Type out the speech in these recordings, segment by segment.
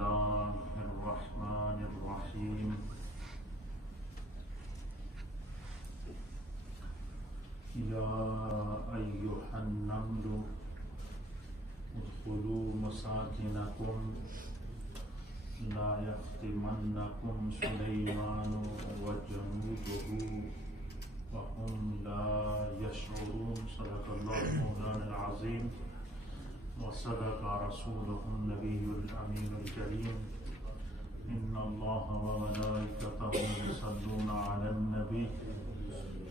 الله الرحمن الرحيم يا أيها النمل ادخلوا مساكنكم لا يختمنكم سليمان وجنوده وهم لا يشعرون صدق الله مولانا العظيم وصدق رسوله النبي الأمين الكريم إن الله وملائكته يصلون على النبي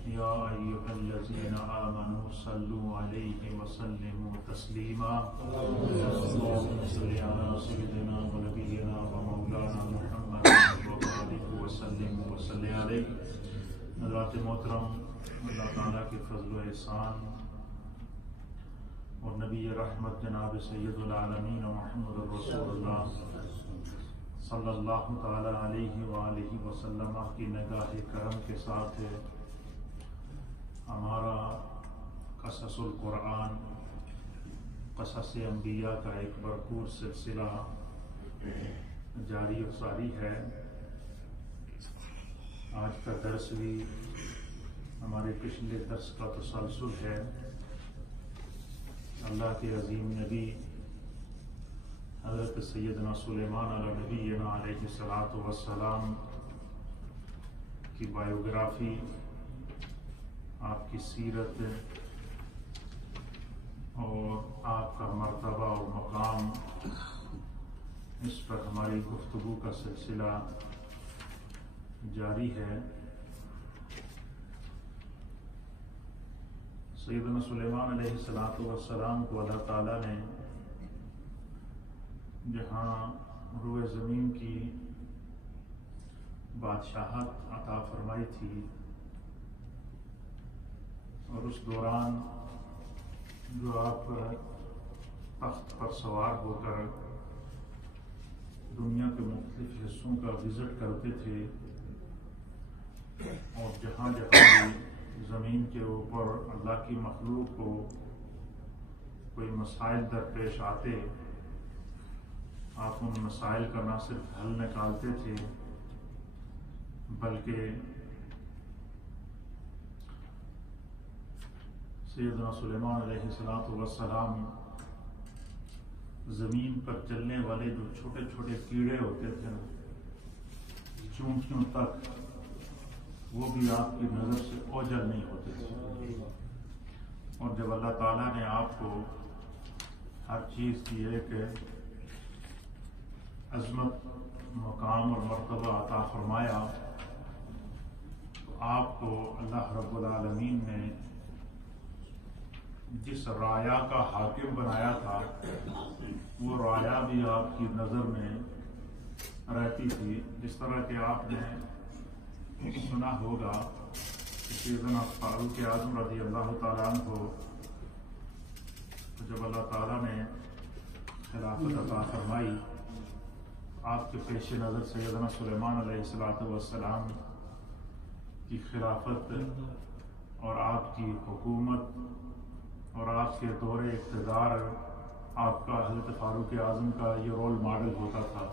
يا أيها الذين آمنوا صلوا عليه وسلموا تسليما اللهم صل على سيدنا ونبينا ومولانا محمد وآله وسلم وصل عليه. حضرات محترم، اللہ تعالیٰ کے فضل و احسان اور نبی رحمت جناب سید العالمین محمد رسول اللہ صلی اللہ تعالیٰ علیہ وآلہ وسلم کی نگاہ کرم کے ساتھ ہمارا قصص القرآن، قصص انبیاء کا ایک بھرپور سلسلہ جاری و ساری ہے. آج کا درس بھی ہمارے پچھلے درس کا تسلسل ہے. اللہ کے عظیم نبی حضرت سیدنا سلیمان علیہ نبینا علیہ الصلاۃ والسلام کی بایوگرافی، آپ کی سیرت اور آپ کا مرتبہ اور مقام، اس پر ہماری گفتگو کا سلسلہ جاری ہے. سیدنا سلیمان علیہ السلام کو اللہ تعالیٰ نے جہاں روئے زمین کی بادشاہت عطا فرمائی تھی، اور اس دوران جو آپ تخت پر سوار ہو کر دنیا کے مختلف حصوں کا وزٹ کرتے تھے، اور جہاں جہاں بھی زمین کے اوپر اللہ کی مخلوق کو کوئی مسائل درپیش آتے، آپ ان مسائل کا نہ صرف حل نکالتے تھے بلکہ سیدنا سلیمان علیہ السلام زمین پر چلنے والے جو چھوٹے چھوٹے کیڑے ہوتے تھے چونٹیوں تک، وہ بھی آپ کی نظر سے اوجھل نہیں ہوتے تھے. اور جب اللہ تعالیٰ نے آپ کو ہر چیز کی ایک عظمت، مقام اور مرتبہ عطا فرمایا، تو آپ کو اللہ رب العالمین نے جس رایا کا حاکم بنایا تھا، وہ رایا بھی آپ کی نظر میں رہتی تھی. جس طرح کہ آپ نے سنا ہوگا کہ سیدنا فاروق اعظم رضی اللہ تعالیٰ عنہ کو جب اللہ تعالیٰ نے خلافت عطا فرمائی، آپ کے پیش نظر سیدنا سلیمان علیہ السلام کی خلافت اور آپ کی حکومت اور آپ کے دور اقتدار، آپ کا حضرت فاروق اعظم کا یہ رول ماڈل ہوتا تھا.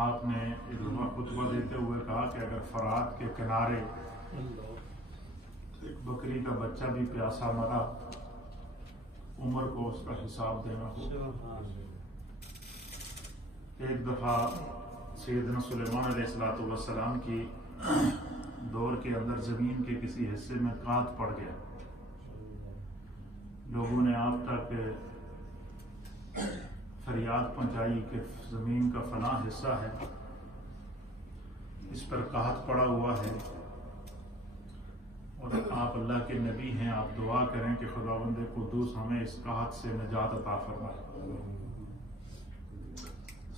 آپ نے ایک خطبہ دیتے ہوئے کہا کہ اگر فرات کے کنارے ایک بکری کا بچہ بھی پیاسا مرا، عمر کو اس کا حساب دینا ہو. ایک دفعہ سیدنا سلیمان علیہ السلام کی دور کے اندر زمین کے کسی حصے میں قحط پڑ گیا. لوگوں نے آپ تک فریاد پہنچائی کہ زمین کا فلاں حصہ ہے، اس پر قحط پڑا ہوا ہے، اور آپ اللہ کے نبی ہیں، آپ دعا کریں کہ خداوند قدوس ہمیں اس قحط سے نجات عطا فرمائے.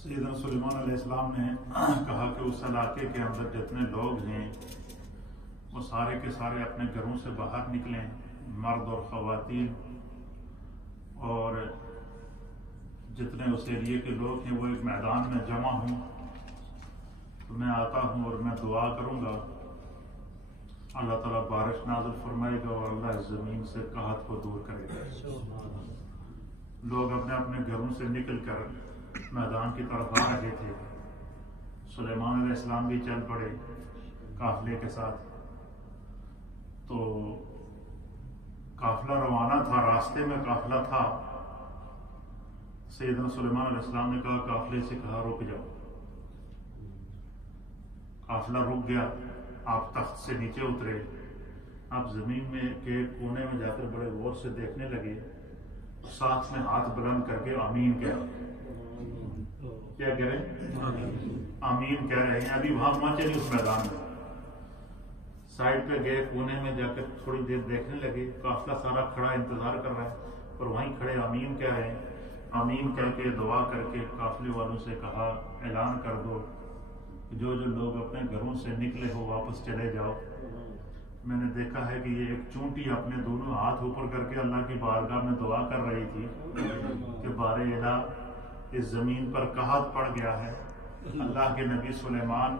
سیدنا سلیمان علیہ السلام نے کہا کہ اس علاقے کے اندر جتنے لوگ ہیں وہ سارے کے سارے اپنے گھروں سے باہر نکلیں، مرد اور خواتین، اور جتنے اس ایریے کے لوگ ہیں وہ ایک میدان میں جمع ہوں. تو میں آتا ہوں اور میں دعا کروں گا، اللہ تعالیٰ بارش نازل فرمائے گا اور اللہ اس زمین سے قحط کو دور کرے گا. لوگ اپنے اپنے گھروں سے نکل کر میدان کی طرف آ رہے تھے۔ سلیمان علیہ السلام بھی چل پڑے قافلے کے ساتھ۔ تو قافلہ روانہ تھا، راستے میں قافلہ تھا۔ سیدنا سلیمان علیہ السلام نے کہا، قافلے سے کہا رک جاؤ۔ قافلہ رک گیا، آپ تخت سے نیچے اترے، آپ زمین میں کے کونے میں جا کر بڑے غور سے دیکھنے لگے، ساتھ میں ہاتھ بلند کر کے آمین کیا کہہ رہے ہیں؟ آمین کہہ رہے ہیں۔ ابھی وہاں پہنچے نہیں اس میدان میں، سائڈ پہ گئے، کونے میں جا کر تھوڑی دیر دیکھنے لگے، قافلہ سارا کھڑا انتظار کر رہا ہے، اور وہیں کھڑے آمین کہہ رہے ہیں۔ آمین کہہ کے دعا کر کے قافلے والوں سے کہا، اعلان کر دو جو لوگ اپنے گھروں سے نکلے ہو واپس چلے جاؤ۔ میں نے دیکھا ہے کہ یہ ایک چونٹی اپنے دونوں ہاتھ اوپر کر کے اللہ کی بارگاہ میں دعا کر رہی تھی کہ بار الہ اس زمین پر قحط پڑ گیا ہے، اللہ کے نبی سلیمان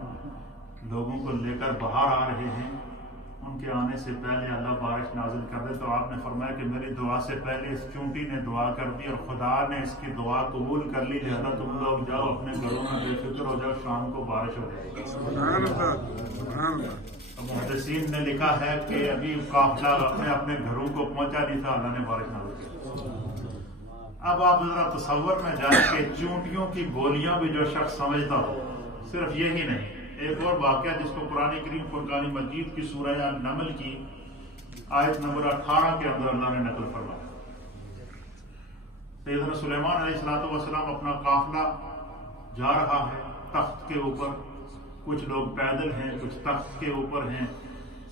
لوگوں کو لے کر باہر آ رہے ہیں، ان کے آنے سے پہلے اللہ بارش نازل کر دے۔ تو آپ نے فرمایا کہ میری دعا سے پہلے اس چونٹی نے دعا کر دی اور خدا نے اس کی دعا قبول کر لی، لہذا تم لوگ جاؤ اپنے گھروں میں بے فکر ہو جاؤ، شام کو بارش ہو جائے گی۔ محدثین نے لکھا ہے کہ ابھی قافلہ اپنے گھروں کو پہنچا نہیں تھا، اللہ نے بارش نازل کی۔ اب آپ ذرا تصور میں جائیں کہ چونٹیوں کی بولیاں بھی جو شخص سمجھتا ہو، صرف یہی نہیں، ایک اور واقعہ جس کو قرآن کریم فرقان مجید کی سورہ النمل کی آیت نمبر 18 کے اندر اللہ نے نقل فرمایا۔ سیدنا سلیمان علیہ السلام اپنا قافلہ جا رہا ہے تخت کے اوپر، کچھ لوگ پیدل ہیں، کچھ تخت کے اوپر ہیں،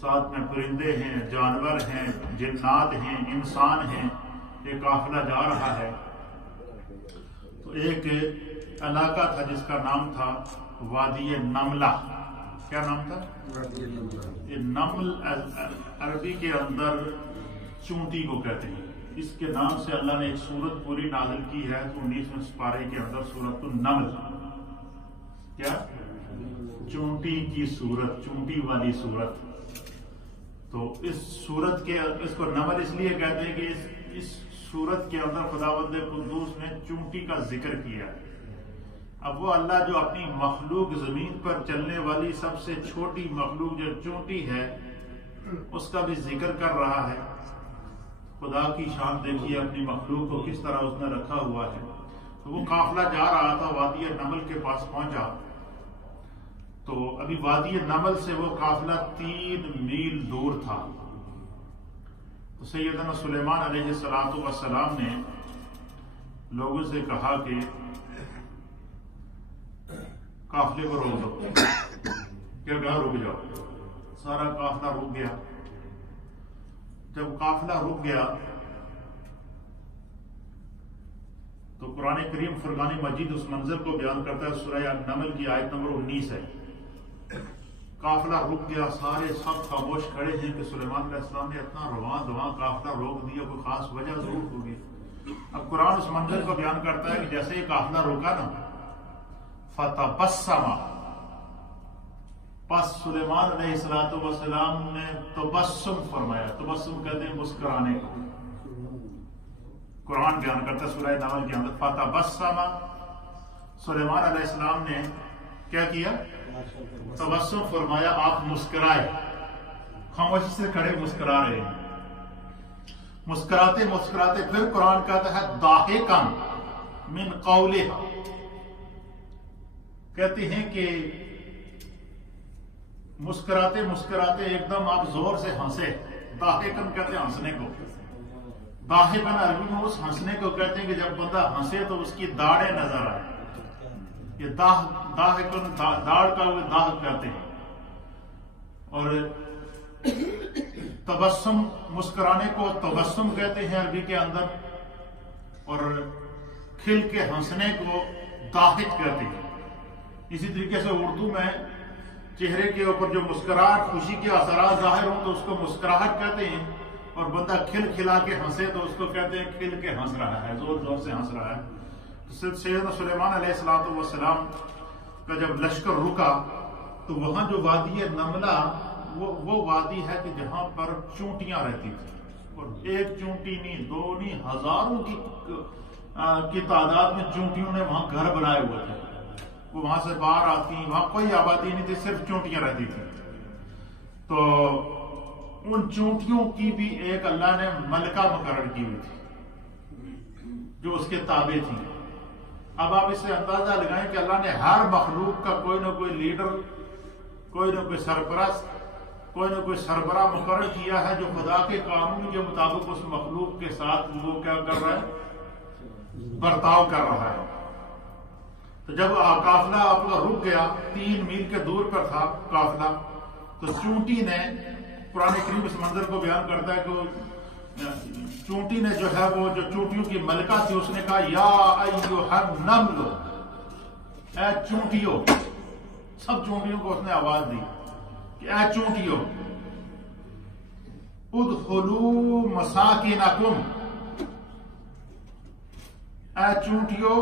ساتھ میں پرندے ہیں، جانور ہیں، جنات ہیں، انسان ہیں، یہ قافلہ جا رہا ہے۔ تو ایک علاقہ تھا جس کا نام تھا وادی نملہ۔ کیا نام تھا؟ یہ نمل عربی کے اندر چونٹی کو کہتے ہیں، اس کے نام سے اللہ نے ایک سورت پوری نازل کی ہے 19ویں سپارے کے اندر، سورت النمل۔ کیا؟ چونٹی کی سورت، چونٹی والی سورت۔ تو اس سورت کے اس کو نمل اس لیے کہتے ہیں کہ اس سورت کے اندر خداوند قدوس نے چونٹی کا ذکر کیا۔ اب وہ اللہ جو اپنی مخلوق زمین پر چلنے والی سب سے چھوٹی مخلوق جو چونٹی ہے اس کا بھی ذکر کر رہا ہے۔ خدا کی شان دیکھیے، اپنی مخلوق کو کس طرح اس نے رکھا ہوا ہے۔ تو وہ قافلہ جا رہا تھا، وادی نمل کے پاس پہنچا، تو ابھی وادی نمل سے وہ قافلہ 3 میل دور تھا۔ تو سیدنا سلیمان علیہ السلام نے لوگوں سے کہا کہ قافلے کو روک دو، کیا کہا؟ رک جاؤ۔ سارا قافلہ رک گیا۔ جب قافلہ رک گیا تو قرآن کریم فرقان مجید اس منظر کو بیان کرتا ہے، سورہ النمل کی آیت نمبر 19 ہے۔ قافلہ رک گیا، سارے سب خاموش کھڑے ہیں کہ سلیمان علیہ السلام نے اتنا رواں دواں قافلہ روک دیا، کوئی خاص وجہ ضرور ہوگی۔ اب قرآن اس منظر کو بیان کرتا ہے کہ جیسے یہ قافلہ روکا نا، فتبسم، پس سلیمان علیہ السلام نے تبسم فرمایا۔ تبسم کہتے ہیں مسکرانے کو، قرآن بیان کرتا ہے سورہ نمل کے اندر، فتبسم، سلیمان علیہ السلام نے کیا کیا؟ تبسم فرمایا، آپ مسکرائے، خاموشی سے کھڑے مسکرا رہے ہیں۔ مسکراتے مسکراتے پھر قرآن کہتا ہے ضاحکا من قولہا، کہتے ہیں کہ مسکراتے مسکراتے ایک دم آپ زور سے ہنسے۔ ضاحکن کہتے ہیں ہنسنے کو، ضاحکن عربی میں اس ہنسنے کو کہتے ہیں کہ جب بندہ ہنسے تو اس کی داڑیں نظر آئے، یہ ضاحکن داڑ کا وہ داغ کہتے ہیں۔ اور تبسم مسکرانے کو تبسم کہتے ہیں عربی کے اندر، اور کھل کے ہنسنے کو ضاحک کہتے ہیں۔ اسی طریقے سے اردو میں چہرے کے اوپر جو مسکراہٹ، خوشی کے اثرات ظاہر ہوں تو اس کو مسکراہٹ کہتے ہیں، اور بندہ کھل کھلا کے ہنسے تو اس کو کہتے ہیں کھل کے ہنس رہا ہے، زور زور سے ہنس رہا ہے۔ سیدنا سلیمان علیہ السلام کا جب لشکر رکا تو وہاں جو وادی نملہ وہ وادی ہے کہ جہاں پر چونٹیاں رہتی تھی، اور ایک چونٹی نہیں، 2 نہیں، ہزاروں کی کی تعداد میں چونٹیوں نے وہاں گھر بنائے ہوئے تھے. وہ وہاں سے باہر آتی، وہاں کوئی آبادی نہیں تھی، صرف چونٹیاں رہتی تھیں. تو ان چونٹیوں کی بھی ایک اللہ نے ملکہ مقرر کی ہوئی تھی جو اس کے تابع تھی. اب آپ اس سے اندازہ لگائیں کہ اللہ نے ہر مخلوق کا کوئی نہ کوئی لیڈر، کوئی نہ کوئی سرپرست، کوئی نہ کوئی سربراہ مقرر کیا ہے جو خدا کے قانون کے مطابق اس مخلوق کے ساتھ وہ کیا کر رہا ہے، برتاؤ کر رہا ہے. تو جب قافلہ آپ کا رک گیا، 3 میل کے دور پر تھا قافلہ، تو چونٹی نے، قرآن کریم اس منظر کو بیان کرتا ہے کہ چونٹی نے جو ہے وہ جو چونٹیوں کی ملکہ تھی، اس نے کہا یا ایھا النمل، اے چونٹیوں. سب چونٹیوں کو اس نے آواز دی کہ اے چونٹیوں، ادخلوا مساکنکم، اے چونٹیوں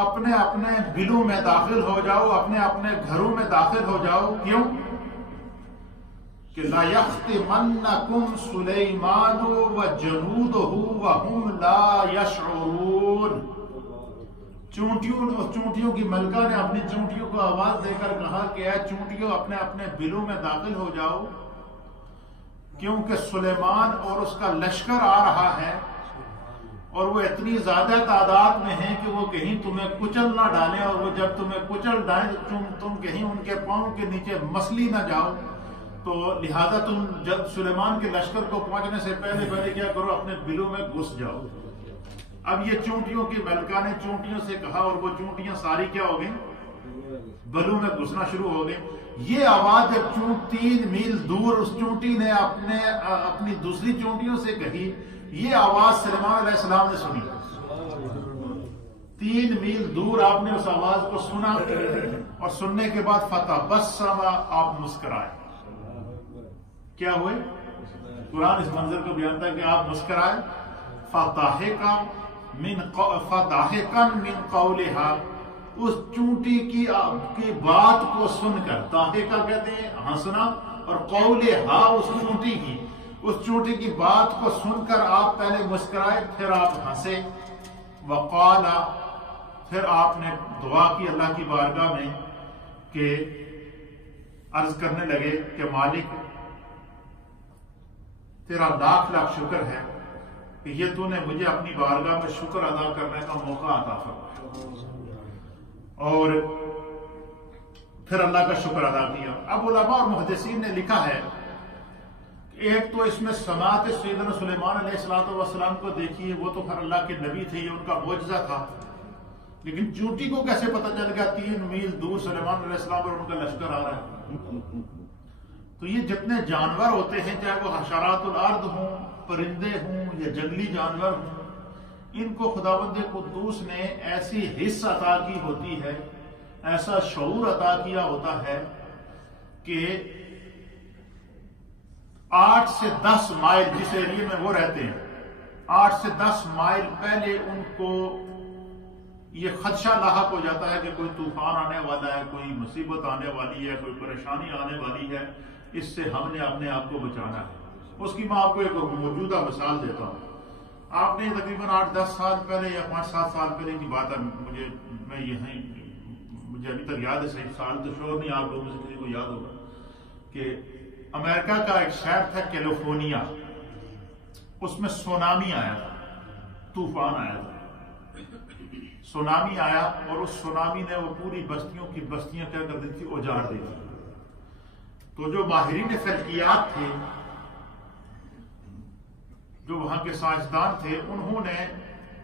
اپنے اپنے بلوں میں داخل ہو جاؤ، اپنے اپنے گھروں میں داخل ہو جاؤ. کیوں کہ لا یختمنکم سلیمان وجنودہ وہم لا یشعرون. چونٹیوں کی ملکہ نے اپنی چونٹیوں کو آواز دے کر کہا کہ اے چونٹیوں اپنے اپنے بلوں میں داخل ہو جاؤ، کیونکہ سلیمان اور اس کا لشکر آ رہا ہے، اور وہ اتنی زیادہ تعداد میں ہیں کہ وہ کہیں تمہیں کچل نہ ڈالیں، اور وہ جب تمہیں کچل ڈالیں تم کہیں ان کے پاؤں کے نیچے مسلی نہ جاؤ. تو لہذا تم جب سلیمان کے لشکر کو پہنچنے سے پہلے کیا کرو، اپنے بلوں میں گھس جاؤ. اب یہ چونٹیوں کی ملکہ نے چونٹیوں سے کہا، اور وہ چونٹیاں ساری کیا ہو گئی، بلوں میں گھسنا شروع ہو گئی. یہ آواز جب 3 میل دور اس چونٹی نے اپنی دوسری چونٹیوں سے کہی، یہ آواز سلیمان علیہ السلام نے سنی. 3 میل دور آپ نے اس آواز کو سنا، اور سننے کے بعد فتبسم، آپ مسکرائے. کیا ہوئے؟ قرآن اس منظر کو بیان تھا کہ آپ مسکرائے. فضحکا من قولها، اس چونٹی کی بات کو سن کر، ضاحکہ کہتے ہیں ہنسنا، اور قولها اس چونٹی کی بات کو سن کر آپ پہلے مسکرائے، پھر آپ ہنسے. وقال، پھر آپ نے دعا کی اللہ کی بارگاہ میں کہ عرض کرنے لگے کہ مالک تیرا لاکھ لاکھ شکر ہے کہ یہ تو نے مجھے اپنی بارگاہ میں شکر ادا کرنے کا موقع عطا فرمایا. اور پھر اللہ کا شکر ادا کیا. اب علماء اور محدثین نے لکھا ہے کہ ایک تو اس میں سماعت سیدنا سلیمان علیہ السلام کو دیکھیے، وہ تو پھر اللہ کے نبی تھے، یہ ان کا معجزہ تھا. لیکن چونٹی کو کیسے پتہ چل گیا 3 میل دور سلیمان علیہ السلام اور ان کا لشکر آ رہا ہے؟ تو یہ جتنے جانور ہوتے ہیں، چاہے وہ حشرات الارض ہوں، پرندے ہوں یا جنگلی جانور ہوں، ان کو خداوند قدوس نے ایسی حس عطا کی ہوتی ہے، ایسا شعور عطا کیا ہوتا ہے کہ 8 سے 10 مائل جس ایریے میں وہ رہتے ہیں، 8 سے 10 مائل پہلے ان کو یہ خدشہ لاحق ہو جاتا ہے کہ کوئی طوفان آنے والا ہے، کوئی مصیبت آنے والی ہے، کوئی پریشانی آنے والی ہے، اس سے ہم نے اپنے آپ کو بچانا ہے. اس کی میں آپ کو ایک موجودہ مثال دیتا ہوں. آپ نے تقریباً 8-10 سال پہلے یا 5-7 سال پہلے کی بات ہے، مجھے ابھی تک یاد ہے، صحیح سال تو شور نہیں، آپ لوگوں میں سے کسی کو یاد ہوگا کہ امریکہ کا ایک شہر تھا کیلیفورنیا، اس میں سونامی آیا تھا، طوفان آیا تھا. سونامی آیا اور اس سونامی نے وہ پوری بستیاں کیا کر دی تھی، اجاڑ دی تھی. تو جو ماہرین فلکیات تھے، جو وہاں کے سائنسدان تھے، انہوں نے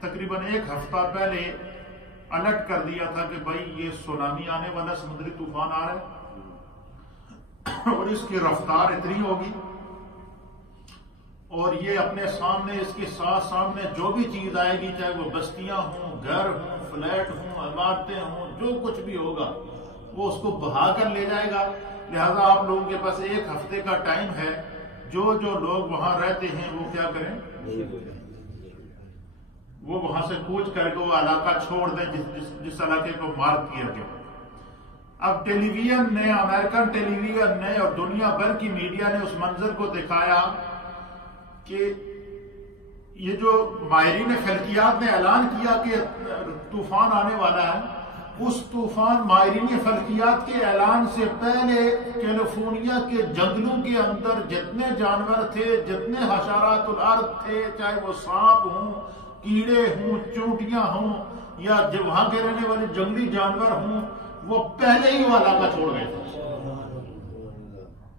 تقریباً 1 ہفتہ پہلے الرٹ کر دیا تھا کہ بھائی یہ سونامی آنے والا، سمندری طوفان آ رہا ہے اور اس کی رفتار اتنی ہوگی، اور یہ اپنے سامنے، اس کے سامنے جو بھی چیز آئے گی، چاہے وہ بستیاں ہوں، گھر ہوں، فلیٹ ہوں، عمارتیں ہوں، جو کچھ بھی ہوگا وہ اس کو بہا کر لے جائے گا. لہذا آپ لوگوں کے پاس 1 ہفتے کا ٹائم ہے، جو لوگ وہاں رہتے ہیں وہ کیا کریں، وہ وہاں سے کوچ کر کے وہ علاقہ چھوڑ دیں جس علاقے کو مارک کیا گیا. اب ٹیلی ویژن نے، امریکن ٹیلی ویژن نے اور دنیا بھر کی میڈیا نے اس منظر کو دکھایا کہ یہ جو ماہرین فلکیات نے اعلان کیا کہ طوفان آنے والا ہے، اس طوفان ماہرین فلکیات کے اعلان سے پہلے کیلیفورنیا کے جنگلوں کے اندر جتنے جانور تھے، جتنے حشرات الارض تھے، چاہے وہ سانپ ہوں، کیڑے ہوں، چونٹیاں ہوں، یا وہاں کے رہنے والے جنگلی جانور ہوں، وہ پہلے ہی وہ علاقہ چھوڑ گئے تھے۔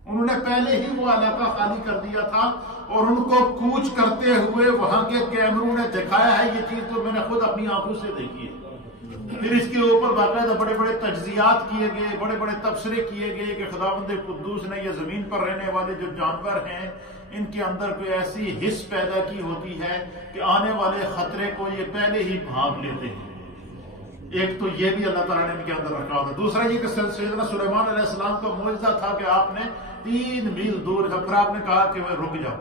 انہوں نے پہلے ہی وہ علاقہ خالی کر دیا تھا، اور ان کو کوچ کرتے ہوئے وہاں کے کیمروں نے دکھایا ہے۔ یہ چیز تو میں نے خود اپنی آنکھوں سے دیکھی ہے۔ پھر اس کے اوپر باقاعدہ بڑے بڑے تجزیات کیے گئے، بڑے بڑے تبصرے کیے گئے کہ خداوند قدوس نے یہ زمین پر رہنے والے جو جانور ہیں، ان کے اندر کوئی ایسی حس پیدا کی ہوتی ہے کہ آنے والے خطرے کو یہ پہلے ہی بھانپ لیتے ہیں۔ ایک تو یہ بھی اللہ تعالیٰ نے ان کے اندر رکھا ہوتا ہے۔ دوسرا یہ کہ سیدنا سلیمان علیہ السلام کا معجزہ تھا کہ آپ نے 3 میل دور، پھر آپ نے کہا کہ رک جاؤ،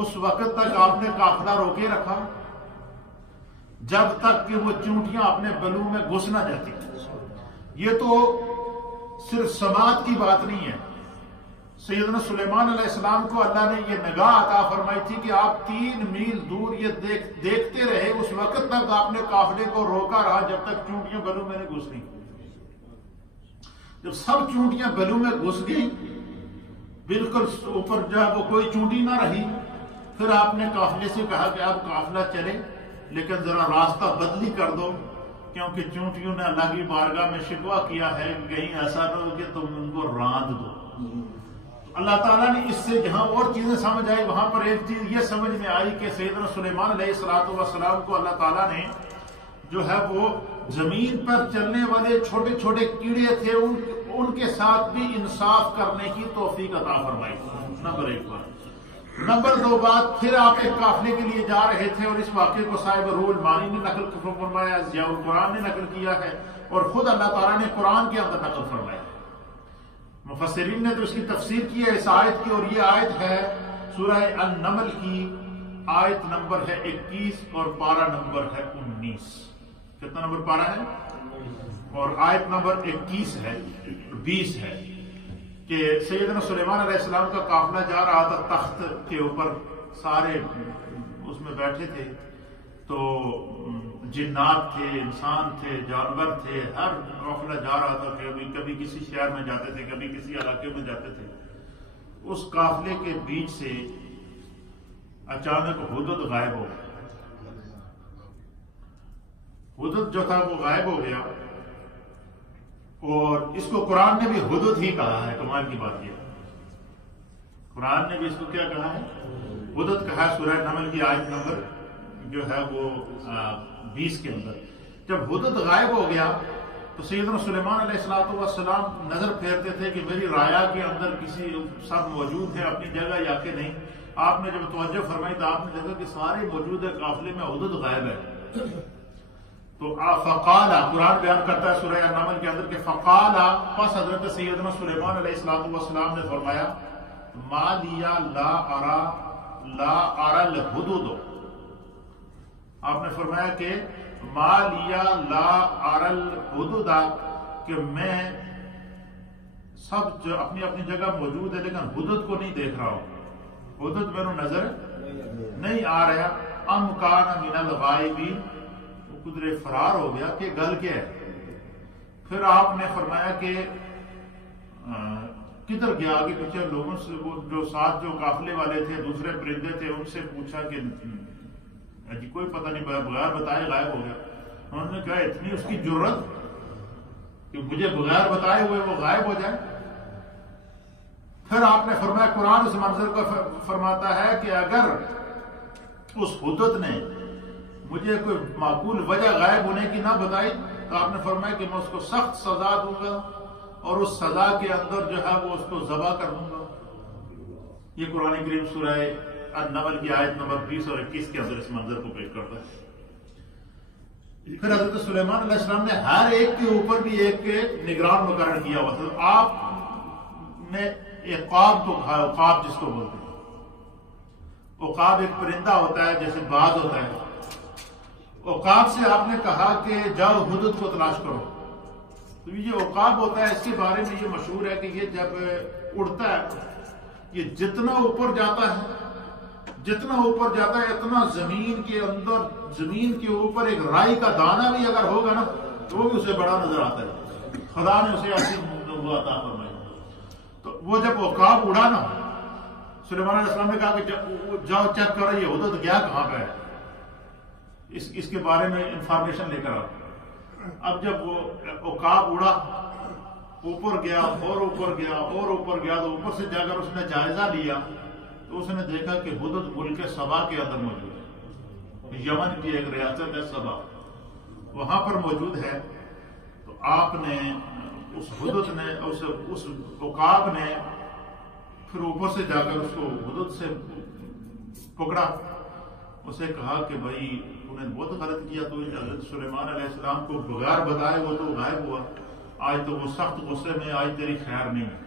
اس وقت تک آپ نے قافلہ روکے رکھا جب تک کہ وہ چونٹیاں اپنے بلوں میں گھس نہ جاتی۔ یہ تو صرف سماعت کی بات نہیں ہے، سیدنا سلیمان علیہ السلام کو اللہ نے یہ نگاہ عطا فرمائی تھی کہ آپ 3 میل دور یہ دیکھتے رہے، اس وقت تک آپ نے قافلے کو روکا رہا جب تک چونٹیاں بلوں میں نہیں گھستی۔ جب سب چونٹیاں بلوں میں گھس گئی، بالکل اوپر جب وہ کوئی چونٹی نہ رہی، پھر آپ نے قافلے سے کہا کہ اب قافلہ چلے، لیکن ذرا راستہ بدلی کر دو، کیونکہ چونٹیوں نے اللہ کی بارگاہ میں شکوہ کیا ہے کہ کہیں ایسا نہ ہو کہ تم ان کو راند دو۔ اللہ تعالیٰ نے اس سے جہاں اور چیزیں سمجھ آئی، وہاں پر ایک چیز یہ سمجھ میں آئی کہ سیدنا سلیمان علیہ السلام کو اللہ تعالیٰ نے جو ہے وہ زمین پر چلنے والے چھوٹے چھوٹے کیڑے تھے، ان کے ساتھ بھی انصاف کرنے کی توفیق عطا فرمائی۔ نمبر 1 بات۔ نمبر 2 بات، پھر آپ ایک قافلے کے لیے جا رہے تھے، اور اس واقعے کو صاحب روح المعانی نے نقل فرمایا، ضیاء القرآن نے نقل کیا ہے، اور خود اللہ تعالیٰ نے قرآن کے اندر نقل فرمایا۔ مفسرین نے تو اس کی تفسیر کی ہے اس آیت کی، اور یہ آیت ہے سورہ النمل کی، آیت نمبر ہے 21 اور پارہ نمبر ہے 19۔ کتنا نمبر پارہ ہے؟ اور آیت نمبر 21 ہے، 20 ہے، کہ سیدنا سلیمان علیہ السلام کا قافلہ جا رہا تھا، تخت کے اوپر سارے اس میں بیٹھے تھے، تو جنات تھے، انسان تھے، جانور تھے، ہر قافلہ جا رہا تھا، کبھی کسی شہر میں جاتے تھے، کبھی کسی علاقے میں جاتے تھے۔ اس قافلے کے بیچ سے اچانک ہدہد غائب ہو گیا۔ ہدہد جو تھا وہ غائب ہو گیا، اور اس کو قرآن نے بھی ہدہد ہی کہا ہے۔ کمال کی بات یہ قرآن نے بھی اس کو کیا کہا ہے؟ ہدہد کہا ہے۔ سورہ نمل کی آیت نمبر جو ہے وہ 20 کے اندر جب ہدہد غائب ہو گیا تو سیدنا سلیمان علیہ السلام نظر پھیرتے تھے کہ میری رایا کے اندر کسی سب موجود ہے اپنی جگہ یا کہ نہیں۔ آپ نے جب توجہ فرمائی تو آپ نے دیکھا کہ سارے موجود ہے، قافلے میں ہدہد غائب ہے۔ تو فقالا، قرآن بیان کرتا ہے سورہ النمل کے اندر کہ فقالا، پس حضرت سیدنا سلیمان علیہ السلام نے فرمایا ما لیا لا ارى الہدہد۔ آپ نے فرمایا کہ ما لیا لا ارى الہدہد، کہ میں سب جو اپنی اپنی جگہ موجود ہے لیکن ہدہد کو نہیں دیکھ رہا ہوں، ہدہد میرے نظر نہیں آ رہا۔ ام کان من الغائبین، قدرے فرار ہو گیا کہ گل کیا ہے۔ پھر آپ نے فرمایا کہ کدھر گیا؟ آگے پیچھے لوگوں سے، وہ جو ساتھ جو قافلے والے تھے، دوسرے پرندے تھے، ان سے پوچھا کہ جی کوئی پتہ نہیں، بغیر بتائے غائب ہو گیا۔ انہوں نے کہا اتنی اس کی جرت کہ مجھے بغیر بتائے ہوئے وہ غائب ہو جائے۔ پھر آپ نے فرمایا، قرآن اس منظر کو فرماتا ہے کہ اگر اس ہدہد نے مجھے کوئی معقول وجہ غائب ہونے کی نہ بتائی تو آپ نے فرمایا کہ میں اس کو سخت سزا دوں گا، اور اس سزا کے اندر جو ہے وہ اس کو ذبح کر دوں گا۔ یہ قرآن کریم سورہ النمل کی آیت نمبر 20 اور 21 کے اندر اس منظر کو پیش کرتا ہے۔ پھر حضرت سلیمان علیہ السلام نے ہر ایک کے اوپر بھی ایک نگران مقرر کیا ہوا تھا۔ آپ نے عقاب کو کہا، عقاب جس کو بولتے ہیں، عقاب ایک پرندہ ہوتا ہے جیسے باز ہوتا ہے۔ عقاب سے آپ نے کہا کہ جاؤ ہدہد کو تلاش کرو۔ تو یہ عقاب ہوتا ہے، اس کے بارے میں یہ مشہور ہے کہ یہ جب اڑتا ہے، یہ جتنا اوپر جاتا ہے، جتنا اوپر جاتا ہے اتنا زمین کے اندر، زمین کے اوپر ایک رائی کا دانہ بھی اگر ہوگا نا تو وہ بھی اسے بڑا نظر آتا ہے. خدا نے اسے ایسی نبوت عطا فرمائی. تو وہ جب عقاب اڑا نا، سلیمان علیہ السلام نے کہا کہ جاؤ چیک کرو یہ ہدہد گیا کہاں پہ ہے، اس کے بارے میں انفارمیشن لے کر آؤ. اب جب وہ عقاب اڑا، اوپر گیا اور اوپر گیا اور اوپر گیا، تو اوپر سے جا کر اس نے جائزہ لیا تو اس نے دیکھا کہ ہدہد ملک سبا کے اندر موجود ہے. یمن کی ایک ریاست ہے سبا، وہاں پر موجود ہے. تو آپ نے اس ہدہد نے اس عقاب نے پھر اوپر سے جا کر اس کو ہدہد سے پکڑا. اسے کہا کہ بھائی تو نے بہت غلط کیا، تو حضرت سلیمان علیہ السلام کو بغیر بتائے وہ تو غائب ہوا. آج تو وہ سخت غصے میں، آج تیری خیر نہیں ہے.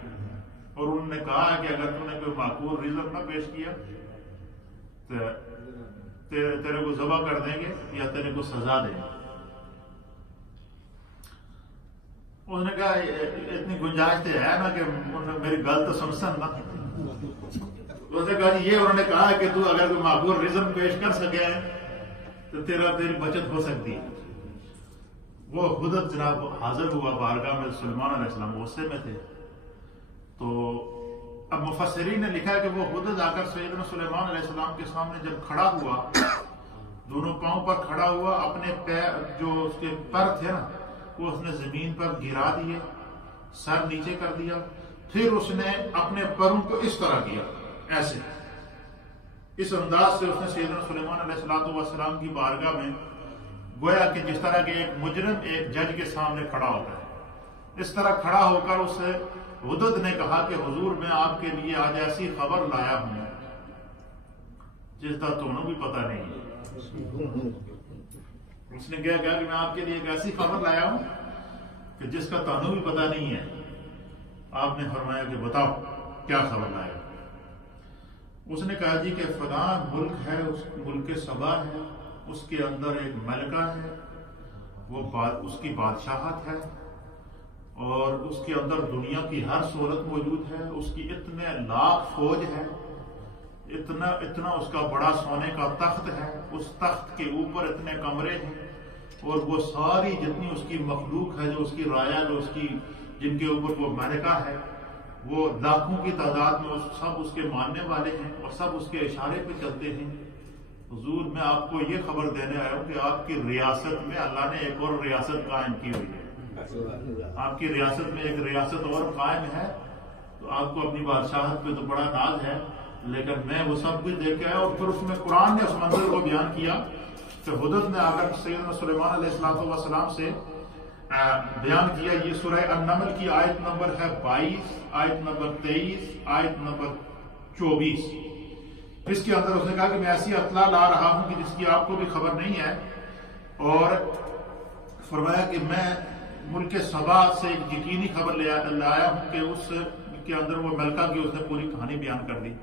اور انہوں نے کہا ہے کہ اگر تو نے کوئی معقول ریزن نہ پیش کیا تو تیرے کو ذبح کر دیں گے یا تیرے کو سزا دیں گے. اس نے کہا اتنی گنجائش تو ہے نا کہ میری گل تو سن نا. اس نے کہا یہ انہوں نے کہا کہ تو اگر کوئی معقول ریزن پیش کر سکے تو تیری بچت ہو سکتی ہے. وہ ہدہد جناب حاضر ہوا بارگاہ میں، سلیمان علیہ السلام غصے میں تھے. تو اب مفسرین نے لکھا ہے کہ وہ ہدہد آ کر سیدنا سلیمان علیہ السلام کے سامنے جب کھڑا ہوا، دونوں پاؤں پر کھڑا ہوا، اپنے پیر جو اس کے پر تھے نا وہ اس نے زمین پر گرا دیے، سر نیچے کر دیا. پھر اس نے اپنے پروں کو اس طرح کیا، ایسے اس انداز سے اس نے سیدنا سلیمان علیہ السلام کی بارگاہ میں گویا کہ جس طرح کہ ایک مجرم ایک جج کے سامنے کھڑا ہوتا ہے، اس طرح کھڑا ہو کر اسے ہدہد نے کہا کہ حضور میں آپ کے لیے آج ایسی خبر لایا ہوں جس کا تمہیں بھی پتہ نہیں ہے. اس نے کہا کہ میں آپ کے لیے ایک ایسی خبر لایا ہوں کہ جس کا تمہیں بھی پتہ نہیں ہے. آپ نے فرمایا کہ بتاؤ کیا خبر لایا. اس نے کہا جی کہ فلاں ملک ہے، اس ملک سبا ہے، اس کے اندر ایک ملکہ ہے، وہ اس کی بادشاہت ہے اور اس کے اندر دنیا کی ہر سہولت موجود ہے. اس کی اتنے لاکھ فوج ہے، اتنا اس کا بڑا سونے کا تخت ہے، اس تخت کے اوپر اتنے کمرے ہیں، اور وہ ساری جتنی اس کی مخلوق ہے، جو اس کی رایا، جو اس کی جن کے اوپر وہ ملکہ ہے، وہ لاکھوں کی تعداد میں سب اس کے ماننے والے ہیں اور سب اس کے اشارے پہ چلتے ہیں. حضور میں آپ کو یہ خبر دینے آیا ہوں کہ آپ کی ریاست میں اللہ نے ایک اور ریاست قائم کی ہوئی ہے. آپ کی ریاست میں ایک ریاست اور قائم ہے. تو آپ کو اپنی بادشاہت پہ تو بڑا ناز ہے، لیکن میں وہ سب بھی دیکھ کے آیا. اور پھر اس میں قرآن نے اس منظر کو بیان کیا کہ ہدہد نے آ کر سیدنا سلیمان علیہ السلام سے بیان کیا. یہ سورہ النمل کی آیت نمبر ہے 22، آیت نمبر 23، آیت نمبر 24. اس کے اندر اس نے کہا کہ میں ایسی اطلاع لا رہا ہوں کہ جس کی آپ کو بھی خبر نہیں ہے. اور فرمایا کہ میں ملک سبا سے ایک یقینی خبر لایا ہوں کہ اس کے اندر وہ ملکہ کی اس نے پوری کہانی بیان کر دی.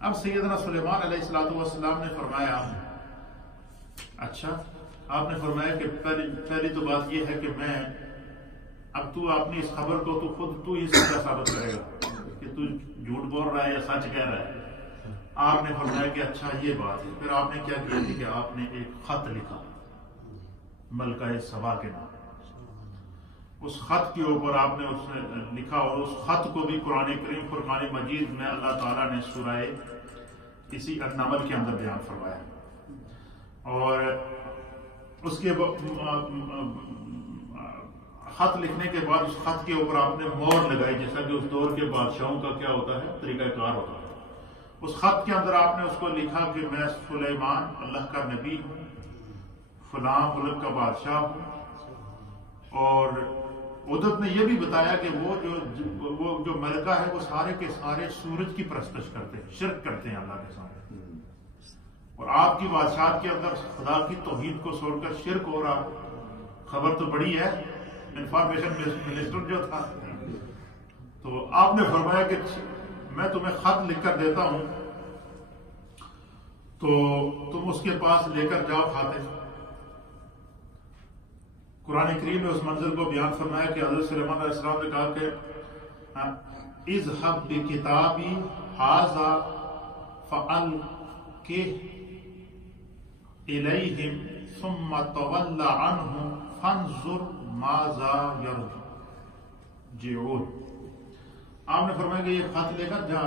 اب سیدنا سلیمان علیہ السلام نے فرمایا اچھا. آپ نے فرمایا کہ پہلی تو بات یہ ہے کہ میں اب تو اپنی اس خبر کو تو خود تو ہی سچا ثابت کرے گا کہ تو جھوٹ بول رہا ہے یا سچ کہہ رہا ہے. آپ نے فرمایا کہ اچھا یہ بات ہے. پھر آپ نے کیا کیا کہ آپ نے ایک خط لکھا ملکہ سبا کے نام. اس خط کے اوپر آپ نے اس نے لکھا، اور اس خط کو بھی قرآن کریم فرقان مجید میں اللہ تعالیٰ نے سورہ اسی النمل کے اندر بیان فرمایا. اور اس کے خط لکھنے کے بعد اس خط کے اوپر آپ نے مہر لگائی، جیسا کہ اس دور کے بادشاہوں کا کیا ہوتا ہے، طریقہ کار ہوتا ہے. اس خط کے اندر آپ نے اس کو لکھا کہ میں سلیمان اللہ کا نبی ہوں، فلاں ملک کا بادشاہ ہوں. اور ہدہد نے یہ بھی بتایا کہ وہ جو ملکہ ہے وہ سارے کے سارے سورج کی پرستش کرتے ہیں، شرک کرتے ہیں اللہ کے سامنے. اور آپ کی بادشاہت کے اندر خدا کی توحید کو چھوڑ کر شرک ہو رہا. خبر تو بڑی ہے. انفارمیشن منسٹر جو تھا، تو آپ نے فرمایا کہ میں تمہیں خط لکھ کر دیتا ہوں تو تم اس کے پاس لے کر جاؤ کھاتے. قرآن کریم نے اس منظر کو بیان فرمایا کہ حضرت سلیمان علیہ السلام نے کہا کہ اذهب بکتابی ھذا فألقہ کہ الیہم ثم تول عنہم فانظر ماذا یرجعون. آپ نے فرمایا کہ یہ خط لے کر جا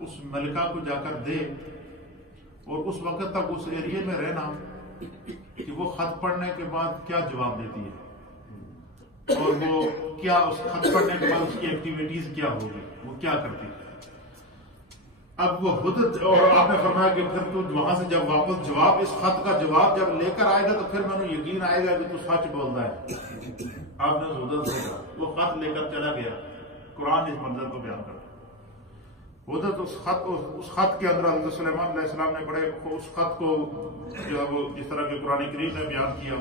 اس ملکہ کو جا کر دے اور اس وقت تک اس ایریے میں رہنا کہ وہ خط پڑھنے کے بعد کیا جواب دیتی ہے اور وہ کیا اس خط پڑھنے کے بعد اس کی ایکٹیویٹیز کیا ہوگی, وہ کیا کرتی ہے. اب وہ حدت, اور آپ نے فرمایا کہ پھر تو وہاں سے جب واپس جواب, اس خط کا جواب جب لے کر آئے گا تو پھر میں نے یقین آئے گا کہ تو سچ بولتا ہے. آپ نے حدت سے کہا, وہ خط لے کر چلا گیا. قرآن اس منظر کو بیان کرتا ہے. حدت اس خط کے اندر حضرت سلیمان علیہ السلام نے بڑے اس خط کو جو ہے وہ جس طرح کہ قرآن کریم نے بیان کیا,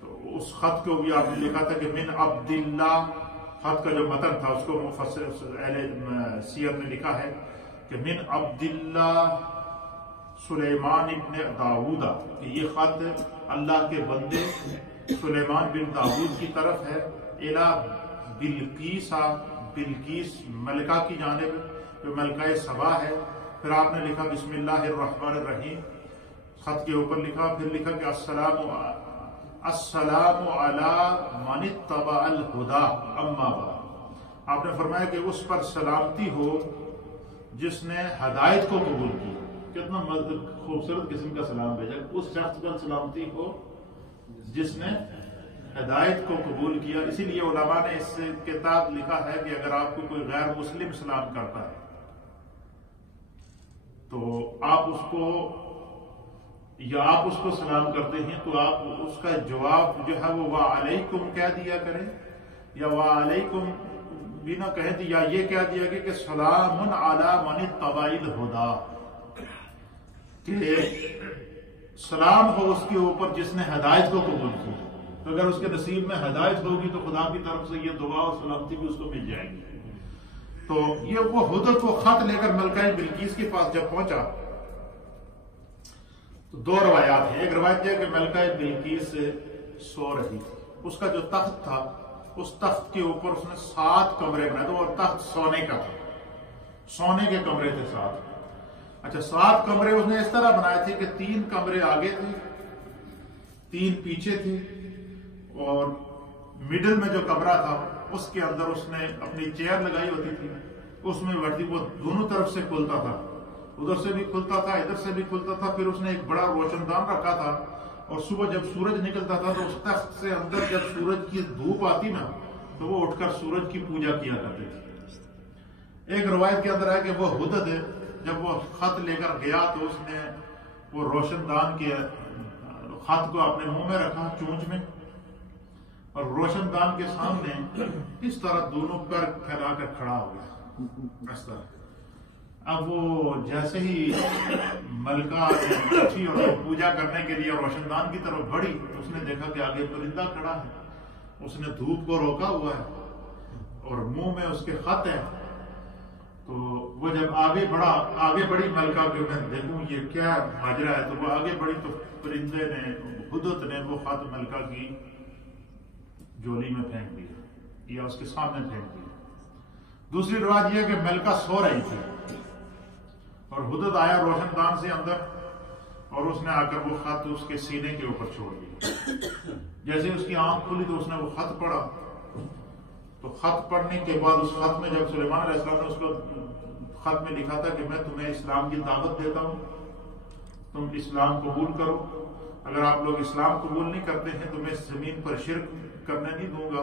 تو اس خط کو بھی آپ نے لکھا تھا کہ من عبداللہ. خط کا جو متن تھا اس کو مفسر اہل سیر نے لکھا ہے کہ من عبداللہ سلیمان ابن داؤد, کہ یہ خط اللہ کے بندے سلیمان بن داؤد کی طرف ہے. الی بلقیس, بلقیس ملکہ کی جانب جو ملکہ سبا ہے. پھر آپ نے لکھا بسم اللہ الرحمن الرحیم, خط کے اوپر لکھا. پھر لکھا کہ السلام علی من اتبع الہدی اما بعد. آپ نے فرمایا کہ اس پر سلامتی ہو جس نے ہدایت کو قبول کی. کتنا خوبصورت قسم کا سلام بھیجا. اس شخص پر سلامتی ہو جس نے ہدایت کو قبول کیا. اسی لیے علماء نے اس سے کتاب لکھا ہے کہ اگر آپ کو کوئی غیر مسلم سلام کرتا ہے تو آپ اس کو سلام کرتے ہیں تو آپ اس کا جواب جو ہے وہ وعلیکم کہہ دیا کریں, یا وعلیکم بھی نہ کہیں, یا یہ کہہ دیا کہ سلام علی من اتبع الہدی, کہ سلام ہو اس کے اوپر جس نے ہدایت کو قبول کی. تو اگر اس کے نصیب میں ہدایت ہوگی تو خدا کی طرف سے یہ دعا اور سلامتی بھی اس کو مل جائے گی. تو یہ وہ حدت وہ خط لے کر ملکہ بلقیس کے پاس جب پہنچا تو دو روایات ہیں. ایک روایت یہ کہ ملکہ بلقیس سو رہی تھی. اس کا جو تخت تھا اس تخت کے اوپر اس نے 7 کمرے بنائے تھے, اور تخت سونے کا تھا, سونے کے کمرے تھے 7. اچھا 7 کمرے اس نے اس طرح بنائے تھے کہ 3 کمرے آگے تھے, 3 پیچھے تھے, اور مڈل میں جو کمرہ تھا اس کے اندر اس نے اپنی چیئر لگائی ہوتی تھی, اس میں بیٹھتی. وہ دونوں طرف سے کھلتا تھا, ادھر سے بھی کھلتا تھا, ادھر سے بھی کھلتا تھا. پھر اس نے ایک بڑا روشن دان رکھا تھا, اور صبح جب سورج نکلتا تھا تو اس تخت سے اندر جب سورج کی دھوپ آتی نا تو وہ اٹھ کر سورج کی پوجا کیا کرتے تھے. ایک روایت کے اندر ہے کہ وہ حدت جب وہ خط لے کر گیا تو اس نے وہ روشن دان کے خط کو اپنے منہ میں رکھا, چونچ میں, اور روشن دان کے سامنے اس طرح دونوں پیر پھیلا کر کھڑا ہو گیا اس طرح. اب وہ جیسے ہی ملکہ اٹھی اور پوجا کرنے کے لیے روشن دان کی طرف بڑھی, اس نے دیکھا کہ آگے پرندہ کھڑا ہے. اس نے دھوپ کو روکا ہوا ہے اور منہ میں اس کے خط ہے. تو وہ جب آگے بڑی ملکہ کہ میں دیکھوں یہ کیا ماجرا ہے, تو وہ آگے بڑی تو پرندے نے, حدت نے وہ خط ملکہ کی جولی میں پھینک دیا یا اس کے سامنے پھینک دیا. دوسری روایت یہ کہ ملکہ سو رہی تھی اور حدت آیا روشن دان سے اندر, اور اس نے آ کر وہ خط اس کے سینے کے اوپر چھوڑ دیا. جیسے اس کی آنکھ کھلی تو اس نے وہ خط پڑھا. تو خط پڑھنے کے بعد اس خط میں جب سلیمان علیہ السلام نے اس کو خط میں لکھا تھا کہ میں تمہیں اسلام کی دعوت دیتا ہوں, تم اسلام قبول کرو, اگر آپ لوگ اسلام قبول نہیں کرتے ہیں تو میں اس زمین پر شرک کرنے نہیں دوں گا,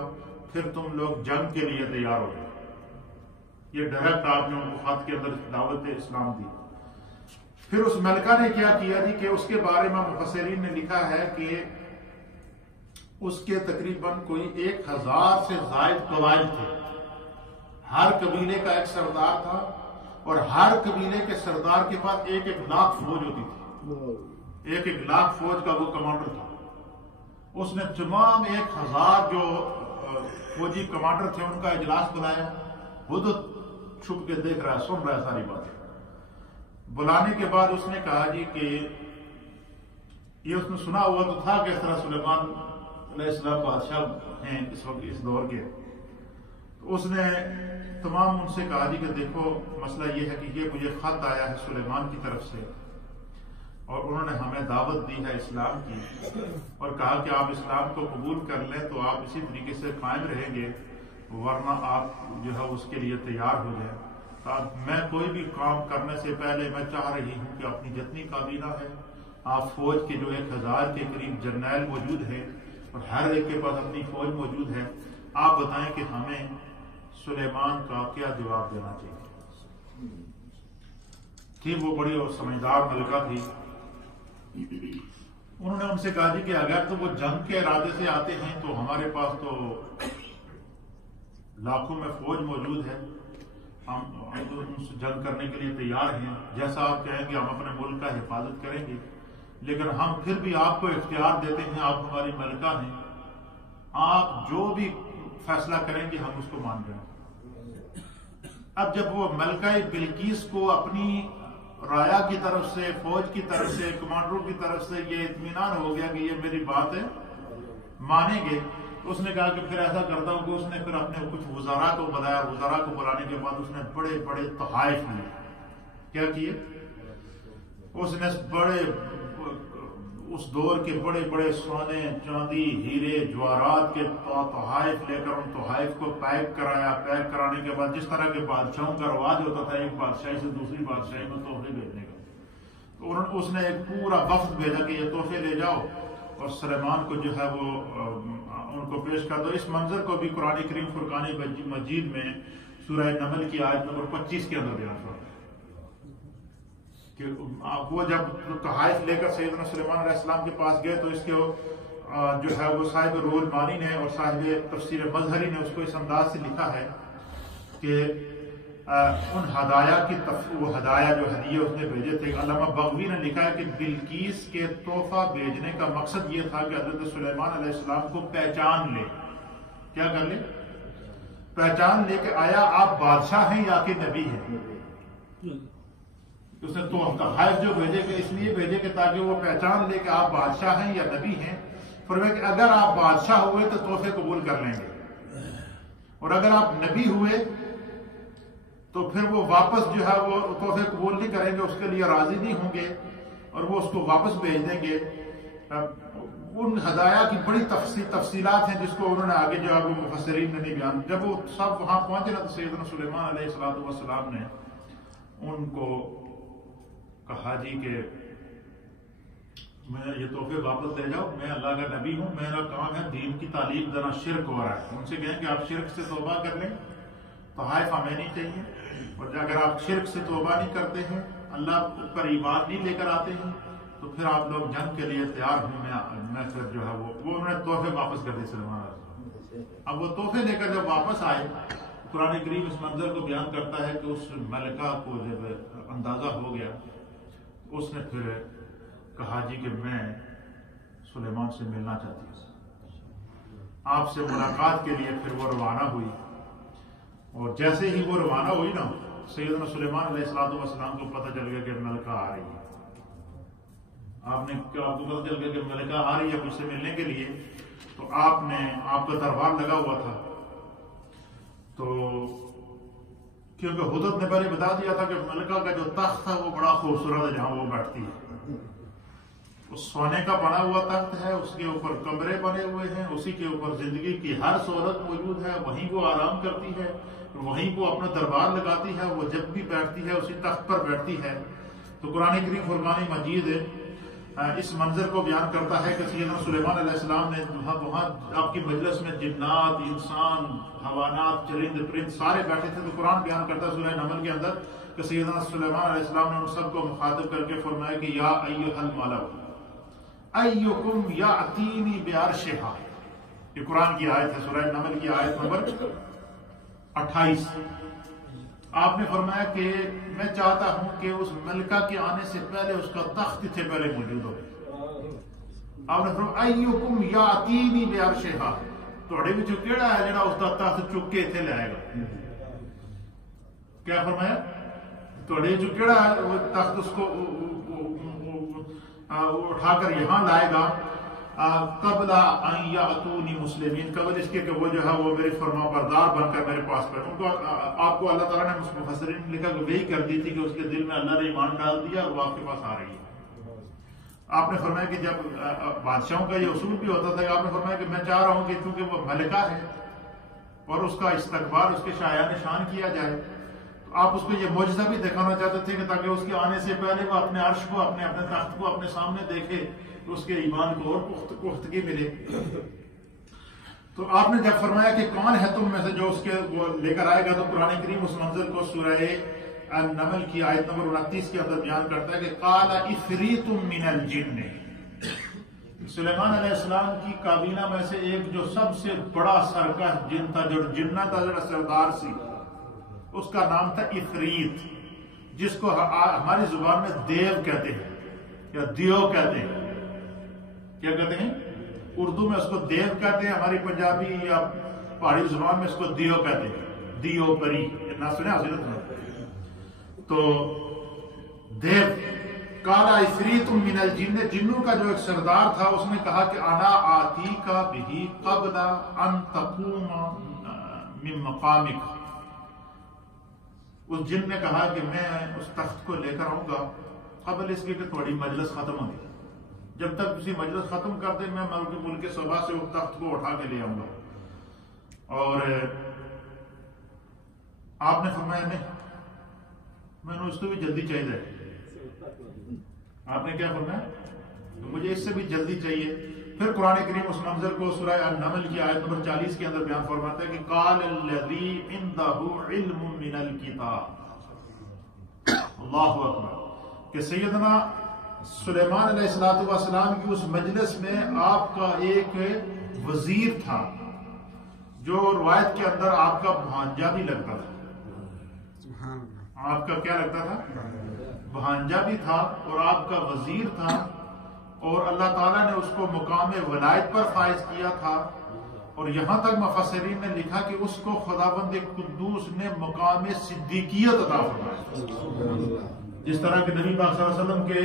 پھر تم لوگ جنگ کے لیے تیار ہو جائیں. یہ ڈائریکٹ آپ نے ان کو خط کے اندر دعوت اسلام دی. پھر اس ملکہ نے کیا کیا تھی کہ اس کے بارے میں مفسرین نے لکھا ہے کہ اس کے تقریباً کوئی 1000 سے زائد قبائل تھے. ہر قبیلے کا ایک سردار تھا, اور ہر قبیلے کے سردار کے پاس 1-1 لاکھ فوج ہوتی تھی. 1-1 لاکھ فوج کا وہ کمانڈر تھا. اس نے تمام 1000 جو فوجی کمانڈر تھے ان کا اجلاس بلایا. حدت چھپ کے دیکھ رہا ہے, سن رہا ہے ساری باتیں. بلانے کے بعد اس نے کہا جی کہ یہ اس نے سنا ہوا تو تھا کہ اس طرح سلیمان علیہ السلام بادشاہ ہیں اس وقت اس دور کے. تو اس نے تمام ان سے کہا جی کہ دیکھو مسئلہ یہ ہے کہ یہ مجھے خط آیا ہے سلیمان کی طرف سے اور انہوں نے ہمیں دعوت دی ہے اسلام کی اور کہا کہ آپ اسلام کو قبول کر لیں تو آپ اسی طریقے سے قائم رہیں گے، ورنہ آپ جو ہے اس کے لیے تیار ہو جائیں۔ میں کوئی بھی کام کرنے سے پہلے میں چاہ رہی ہوں کہ اپنی جتنی کابینہ ہے، آپ فوج کے جو 1000 کے قریب جرنیل موجود ہیں اور ہر ایک کے پاس اپنی فوج موجود ہے، آپ بتائیں کہ ہمیں سلیمان کا کیا جواب دینا چاہیے؟ کہ وہ بڑی اور سمجھدار ملکہ تھی۔ انہوں نے ان سے کہا جی کہ اگر تو وہ جنگ کے ارادے سے آتے ہیں تو ہمارے پاس تو لاکھوں میں فوج موجود ہے، ہم ان سے جنگ کرنے کے لیے تیار ہیں، جیسا آپ کہیں گے ہم اپنے ملک کا حفاظت کریں گے، لیکن ہم پھر بھی آپ کو اختیار دیتے ہیں، آپ ہماری ملکہ ہیں، آپ جو بھی فیصلہ کریں گے ہم اس کو مان رہے ہیں۔ اب جب وہ ملکہ بلقیس کو اپنی رایا کی طرف سے، فوج کی طرف سے، کمانڈروں کی طرف سے یہ اطمینان ہو گیا کہ یہ میری بات ہے مانیں گے، اس نے کہا کہ پھر ایسا کرتا ہوں کہ اس نے پھر اپنے کچھ وزراء کو بلایا، وزراء کو بلانے کے بعد اس نے بڑے بڑے تحائف لیے۔ کیا کیے؟ اس نے اس دور کے بڑے بڑے سونے، چاندی، ہیرے، جواہرات کے تحائف لے کر ان تحائف کو پیک کرایا۔ پیک کرانے کے بعد جس طرح کے بادشاہوں کا رواج ہوتا تھا ایک بادشاہی سے دوسری بادشاہی میں تحفے بھیجنے کا، تو اس نے ایک پورا وفد بھیجا کہ یہ تحفے لے جاؤ اور سلیمان کو جو ہے وہ ان کو پیش کر دو۔ اس منظر کو بھی قرآن کریم فرقان مجید میں سورہ نمل کی آیت نمبر 25 کے اندر بیان ہوا کہ وہ جب تحائف لے کر سیدنا سلیمان علیہ السلام کے پاس گئے تو اس کے جو ہے وہ صاحب روح المانی نے اور صاحب تفسیر مظہری نے اس کو اس انداز سے لکھا ہے کہ ان ہدایا کی وہ ہدایا جو ہدیے اس نے بھیجے تھے، علامہ بغوی نے لکھا ہے کہ بلقیس کے تحفہ بھیجنے کا مقصد یہ تھا کہ حضرت سلیمان علیہ السلام کو پہچان لے۔ کیا کر لے؟ پہچان لے کہ آیا آپ بادشاہ ہیں یا کہ نبی ہیں۔ اس نے تحائف جو بھیجے کہ اس لیے بھیجے کہ تاکہ وہ پہچان لے کہ آپ بادشاہ ہیں یا نبی ہیں۔ فرمایا کہ اگر آپ بادشاہ ہوئے تو تحفے قبول کر لیں گے، اور اگر آپ نبی ہوئے تو پھر وہ واپس جو ہے وہ تحفے قبول نہیں کریں گے، اس کے لیے راضی نہیں ہوں گے اور وہ اس کو واپس بھیج دیں گے۔ ان ہدایا کی بڑی تفصیلات ہیں جس کو انہوں نے آگے جو ہے وہ مفسرین نے نہیں بیان۔ جب وہ سب وہاں پہنچے نا تو سیدنا سلیمان علیہ السلام نے ان کو کہا جی کہ میں یہ تحفے واپس لے جاؤ، میں اللہ کا نبی ہوں، میرا کام ہے دین کی تعلیم دینا، شرک ہو رہا ہے۔ ان سے کہیں کہ آپ شرک سے توبہ کر لیں، تحائف ہمیں نہیں چاہیے، اور اگر آپ شرک سے توبہ نہیں کرتے ہیں، اللہ پر ایمان نہیں لے کر آتے ہیں تو پھر آپ لوگ جنگ کے لیے تیار ہوں، میں پھر جو ہے وہ انہوں نے تحفے واپس کر دیے سلیمان علیہ۔ اب وہ تحفے لے کر جب واپس آئے، قرآن کریم اس منظر کو بیان کرتا ہے کہ اس ملکہ کو جب اندازہ ہو گیا، اس نے پھر کہا جی کہ میں سلیمان سے ملنا چاہتی ہوں۔ آپ سے ملاقات کے لیے پھر وہ روانہ ہوئی، اور جیسے ہی وہ روانہ ہوئی نا، سیدنا سلیمان علیہ السلام کو پتہ چل گیا کہ ملکہ آ رہی ہے۔ آپ کو پتہ چل گیا کہ ملکہ آ رہی ہے مجھ سے ملنے کے لیے، تو آپ کا دربار لگا ہوا تھا، تو کیونکہ حضرت نے پہلے بتا دیا تھا کہ ملکہ کا جو تخت ہے وہ بڑا خوبصورت ہے، جہاں وہ بیٹھتی ہے، اس سونے کا بنا ہوا تخت ہے، اس کے اوپر کمرے بنے ہوئے ہیں، اسی کے اوپر زندگی کی ہر سہولت موجود ہے، وہیں وہ آرام کرتی ہے، وہیں وہ اپنا دربار لگاتی ہے، وہ جب بھی بیٹھتی ہے اسی تخت پر بیٹھتی ہے۔ تو قرآن کریم فرقان مجید اس منظر کو بیان کرتا ہے کہ سیدنا سلیمان علیہ السلام نے وہاں آپ کی مجلس میں جنات، انسان، حیوانات، چرند پرند سارے بیٹھے تھے، تو قرآن بیان کرتا ہے سورہ نمل کے اندر کہ سیدنا سلیمان علیہ السلام نے ان سب کو مخاطب کر کے فرمایا کہ یا ایھا الملأ ایکم یاتینی بعرشھا، یہ قرآن کی آیت ہے، سورہ نمل کی آیت نمبر 28۔ آپ نے فرمایا کہ میں چاہتا ہوں کہ اس ملکہ کے آنے سے پہلے اس کا تخت تھے پہلے موجود ہو۔ آپ نے فرمایا ایکم یاتینی بعرشھا، تھوڑے وچوں کیڑا ہے جڑا اس کا تخت چک کے اتنے لے آئے گا؟ کیا فرمایا؟ تھوڑے وچوں کیڑا ہے وہ تخت اس کو اٹھا کر یہاں لائے گا قبل ان یاتونی مسلمین، قبل اس کے کہ وہ جو ہے وہ میرے فرما بردار بن کر میرے پاس پر۔ ان کو آپ کو اللہ تعالیٰ نے مفسرین نے لکھا کہ وہی کر دی تھی کہ اس کے دل میں اللہ نے ایمان ڈال دیا اور وہ آپ کے پاس آ رہی ہے۔ آپ نے فرمایا کہ جب بادشاہوں کا یہ اصول بھی ہوتا تھا کہ آپ نے فرمایا کہ میں چاہ رہا ہوں کہ چونکہ وہ ملکہ ہے اور اس کا استقبال اس کے شایان شان کیا جائے، تو آپ اس کو یہ معجزہ بھی دکھانا چاہتے تھے کہ تاکہ اس کے آنے سے پہلے وہ اپنے عرش کو، اپنے تخت کو اپنے سامنے دیکھے تو اس کے ایمان کو اور پختگی ملے۔ تو آپ نے جب فرمایا کہ کون ہے تم میں سے جو اس کے وہ لے کر آئے گا، تو قرآن کریم اس منظر کو سورہ النمل کی آیت نمبر 29 کے اندر بیان کرتا ہے کہ قال عفریت من الجن، سلیمان علیہ السلام کی کابینہ میں سے ایک جو سب سے بڑا سرکش جن تھا، جو جنہ تھا، جو سردار سی، اس کا نام تھا عفریت، جس کو ہماری زبان میں دیو کہتے ہیں یا دیو کہتے ہیں۔ کیا کہتے ہیں؟ اردو میں اس کو دیو کہتے ہیں، ہماری پنجابی یا پہاڑی زبان میں اس کو دیو کہتے ہیں، دیو پری، نہ سنے حضرت میں۔ تو دیو قال عفریت من الجن، جنوں کا جو ایک سردار تھا، اس نے کہا کہ انا آتیک بہ قبل ان تقوم من مقامک، اس جن نے کہا کہ میں اس تخت کو لے کر آؤں گا قبل اس کے کہ تھوڑی مجلس ختم ہوگی، جب تک کسی مجلس ختم کر دے میں ملک صبح سے اس تخت کو اٹھا کے لے آؤں گا۔ اور آپ نے فرمایا نہیں، میں نے اس کو بھی جلدی چاہیے۔ آپ نے کیا فرمایا؟ مجھے اس سے بھی جلدی چاہیے۔ پھر قرآن کریم اس منظر کو سورہ النمل کی آیت نمبر 40 کے اندر بیان فرماتا ہے کہ قال الذی عنده علم من الکتاب، اللہ اکبر، کہ سیدنا سلیمان علیہ السلام کی اس مجلس میں آپ کا ایک وزیر تھا جو روایت کے اندر آپ کا بھانجا بھی لگتا تھا۔ آپ کا کیا لگتا تھا؟ بھانجا بھی تھا، اور آپ کا وزیر تھا، اور اللہ تعالیٰ نے اس کو مقام ولایت پر فائز کیا تھا۔ اور یہاں تک مفسرین نے لکھا کہ اس کو خداوند قدوس نے مقام صدیقیت عطا فرمایا، جس طرح کہ نبی پاک صلی اللہ علیہ وسلم کے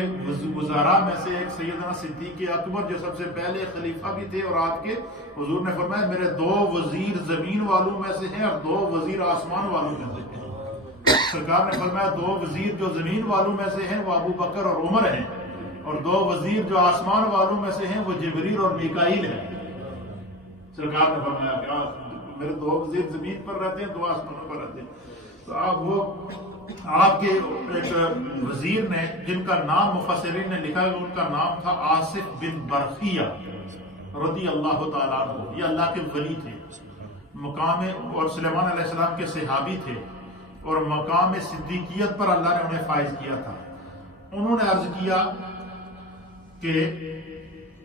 وزراء میں سے ایک سیدنا صدیق اکبر جو سب سے پہلے خلیفہ بھی تھے، اور آپ کے حضور نے فرمایا میرے 2 وزیر زمین والوں میں سے ہیں اور 2 وزیر آسمان والوں میں سے ہیں۔ سرکار نے فرمایا 2 وزیر جو زمین والوں میں سے ہیں وہ ابو بکر اور عمر ہیں، اور 2 وزیر جو آسمان والوں میں سے ہیں وہ جبریل اور میکائیل ہیں۔ سرکار نے فرمایا کہ میرے 2 وزیر زمین پر رہتے ہیں، 2 آسمانوں پر رہتے ہیں۔ تو آپ کے ایک وزیر نے، جن کا نام مفسرین نے لکھا ہے، ان کا نام تھا آصف بن برخیہ رضی اللہ تعالیٰ عنہ، یہ اللہ کے ولی تھے، مقام اور سلیمان علیہ السلام کے صحابی تھے، اور مقام صدیقیت پر اللہ نے انہیں فائز کیا تھا۔ انہوں نے عرض کیا کہ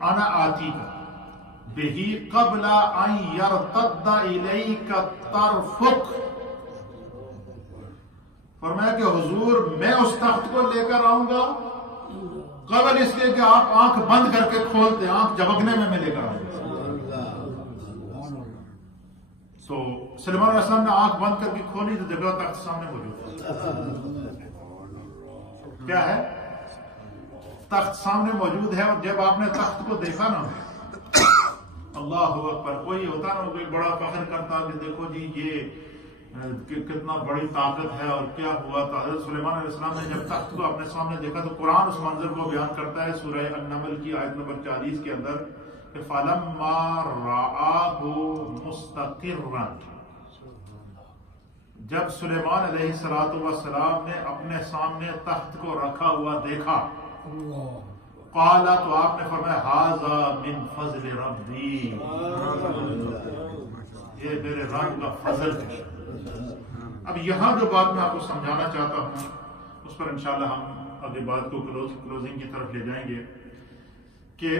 انا آتی کا بہی قبل ان یرتد الیک طرفک، فرمایا کہ حضور میں اس تخت کو لے کر آؤں گا قبل اس کے کہ آپ آنکھ بند کر کے کھولتے، آنکھ جھپکنے میں لے کر آؤں گا۔ تو سلیمان علیہ السلام نے آنکھ بند کر کے کھولی تو دیکھا تخت سامنے موجود کیا ہے؟ تخت سامنے موجود ہے۔ اور جب آپ نے تخت کو دیکھا نا، اللہ اکبر، کوئی ہوتا نا کوئی بڑا فخر کرتا کہ دیکھو جی یہ کتنا بڑی طاقت ہے اور کیا ہوا تھا۔ حضرت سلیمان علیہ السلام نے جب تخت کو اپنے سامنے دیکھا تو قرآن اس منظر کو بیان کرتا ہے سورہ النمل کی آیت نمبر 40 کے اندر کہ فَلَمَّا رَآهُ مُسْتَقِرًّا، جب سلیمان علیہ السلام نے اپنے سامنے تخت کو رکھا ہوا دیکھا، قال، تو آپ نے فرمایا هَذَا مِن فَضْلِ رَبِّي، یہ میرے رب کا فضل ہے۔ اب یہاں جو بات میں آپ کو سمجھانا چاہتا ہوں اس پر انشاءاللہ ہم اگلی بات کو کلوزنگ کی طرف لے جائیں گے کہ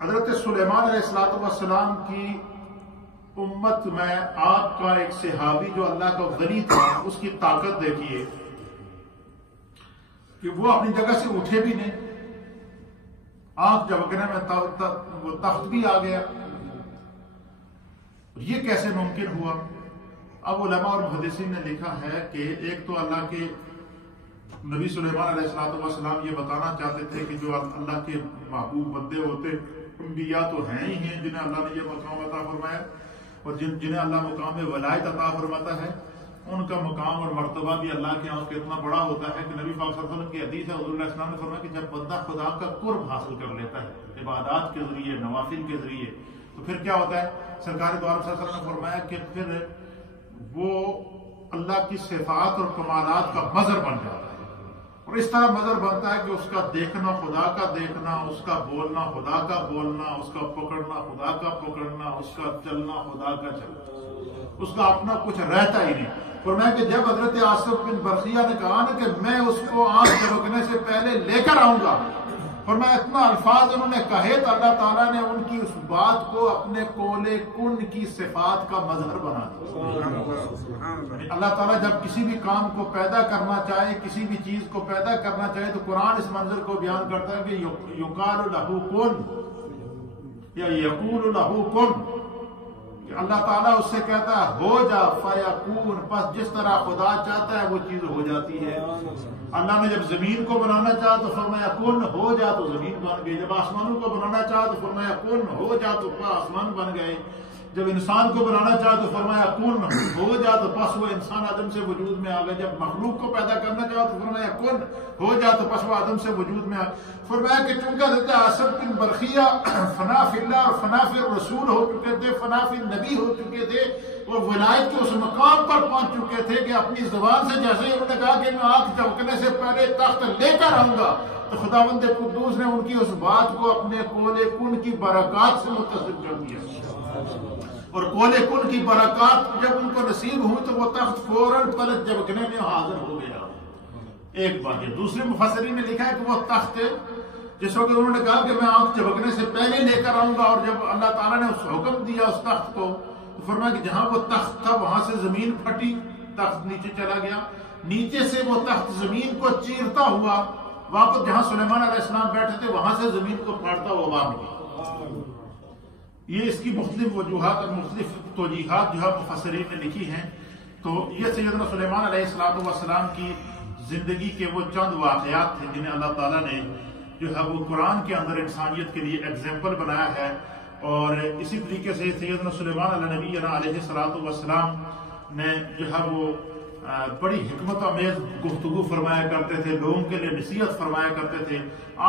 حضرت سلیمان علیہ السلام کی امت میں آپ کا ایک صحابی جو اللہ کا ولی تھا، اس کی طاقت دیکھیے کہ وہ اپنی جگہ سے اٹھے بھی نہیں، آنکھ جھپکنے میں وہ تخت بھی آ گیا۔ یہ کیسے ممکن ہوا؟ اب علماء اور محدثین نے لکھا ہے کہ ایک تو اللہ کے نبی سلیمان علیہ السلام یہ بتانا چاہتے تھے کہ جو اللہ کے محبوب بندے ہوتے، انبیاء تو ہیں ہی ہیں جنہیں اللہ نے یہ مقام عطا فرمایا، اور جنہیں اللہ مقام ولایت عطا فرماتا ہے، ان کا مقام اور مرتبہ بھی اللہ کے یہاں کتنا بڑا ہوتا ہے کہ نبی پاک صلی اللہ علیہ وسلم کی حدیث ہے، حضور علیہ السلام نے فرمایا کہ جب بندہ خدا کا قرب حاصل کر لیتا ہے عبادات کے ذریعے، نوافل کے ذریعے، تو پھر کیا ہوتا ہے؟ سرکار دو عالم صلی اللہ علیہ وسلم نے فرمایا کہ پھر وہ اللہ کی صفات اور کمالات کا مظہر بن جاتا ہے، اور اس طرح مظہر بنتا ہے کہ اس کا دیکھنا خدا کا دیکھنا، اس کا بولنا خدا کا بولنا، اس کا پکڑنا خدا کا پکڑنا، اس کا چلنا خدا کا چلنا، اس کا اپنا کچھ رہتا ہی نہیں۔ فرمایا کہ جب حضرت آصف بن برقیہ نے کہا نا کہ میں اس کو آنکھ جھپکنے سے پہلے لے کر آؤں گا، فرمایا اتنا الفاظ انہوں نے کہے تو اللہ تعالیٰ نے ان کی اس بات کو اپنے قول کن کی صفات کا مظہر بنا دیا۔ اللہ تعالیٰ جب کسی بھی کام کو پیدا کرنا چاہے، کسی بھی چیز کو پیدا کرنا چاہے، تو قرآن اس منظر کو بیان کرتا ہے کہ یقال لہ کن یا یقول لہ کن، کہ اللہ تعالیٰ اس سے کہتا ہے ہو جا فیکون، پس جس طرح خدا چاہتا ہے وہ چیز ہو جاتی ہے۔ اللہ نے جب زمین کو بنانا چاہا تو فرمایا کن ہو جا تو زمین بن گئی، جب آسمانوں کو بنانا چاہا تو فرمایا کن ہو جا تو آسمان بن گئے، جب انسان کو بنانا چاہا تو فرمایا کن ہو جا تو پس وہ انسان عدم سے وجود میں آ گئے، جب مخلوق کو پیدا کرنا چاہا تو فرمایا کن ہو جا تو پس وہ عدم سے وجود میں آ گئے۔ فرمایا کہ چونکہ حضرت آصف بن برقیہ فنا فی اللہ اور فنا فی الرسول ہو چکے تھے، فنا فی النبی ہو چکے تھے، اور ولایت کے اس مقام پر پہنچ چکے تھے کہ اپنی زبان سے جیسے ہی انہوں نے کہا کہ میں آنکھ جھپکنے سے پہلے تخت لے کر آؤں گا، تو خداوند قدوس نے ان کی اس بات کو اپنے قول کن کی برکات سے متصل کر دیا، اور قول کن کی برکات جب ان کو نصیب ہوئی تو وہ تخت فوراً پلک جھپکنے میں حاضر ہو گیا۔ ایک بات یہ، دوسرے مفسرین نے لکھا ہے کہ وہ تخت جس وقت انہوں نے کہا کہ میں آنکھ جھپکنے سے پہلے لے کر آؤں گا، اور جب اللہ تعالیٰ نے اس حکم دیا اس تخت کو، تو فرمایا کہ جہاں وہ تخت تھا وہاں سے زمین پھٹی، تخت نیچے چلا گیا، نیچے سے وہ تخت زمین کو چیرتا ہوا واپس جہاں سلیمان علیہ السلام بیٹھے تھے وہاں سے زمین کو پھاڑتا ہوا باہر نکلا۔ یہ اس کی مختلف وجوہات اور مختلف توجیحات جو ہے مفسرین نے لکھی ہیں۔ تو یہ سیدنا سلیمان علیہ السلام کی زندگی کے وہ چند واقعات تھے جنہیں اللہ تعالیٰ نے جو ہے وہ قرآن کے اندر انسانیت کے لیے ایگزامپل بنایا ہے، اور اسی طریقے سے سیدنا سلیمان علیہ السلام نے جو ہے وہ بڑی حکمت آمیز گفتگو فرمایا کرتے تھے، لوگوں کے لیے نصیحت فرمایا کرتے تھے،